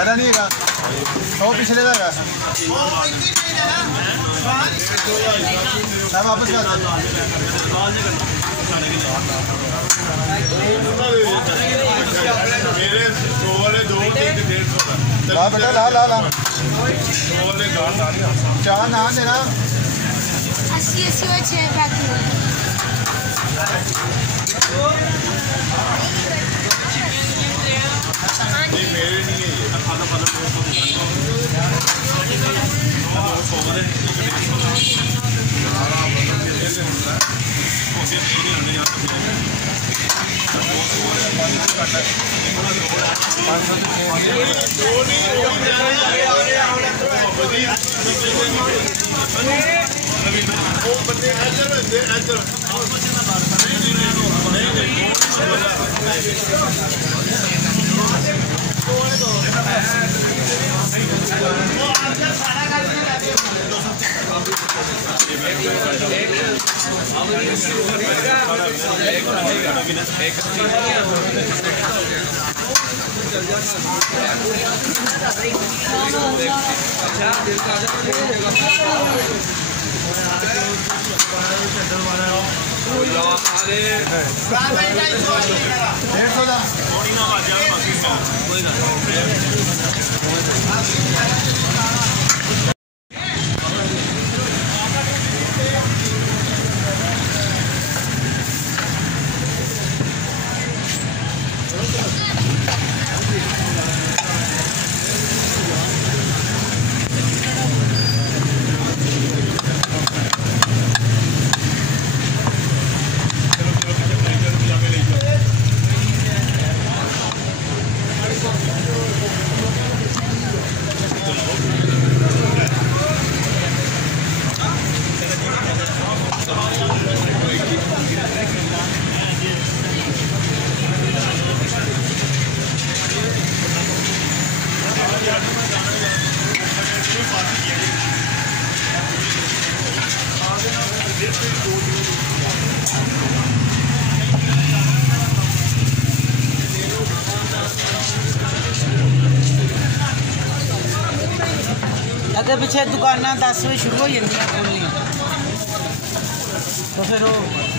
ऐसा नहीं है वो पिछले का मैं वापस कर मेरे दो वाले 2-3 ला बेटा ला ला ला चार नान देना 80 और 6 बाकी ये मेरे नहीं है ये अगर पिछे दुकाना 10 बजे शुरू हो जाती खोलनी तो फिर वो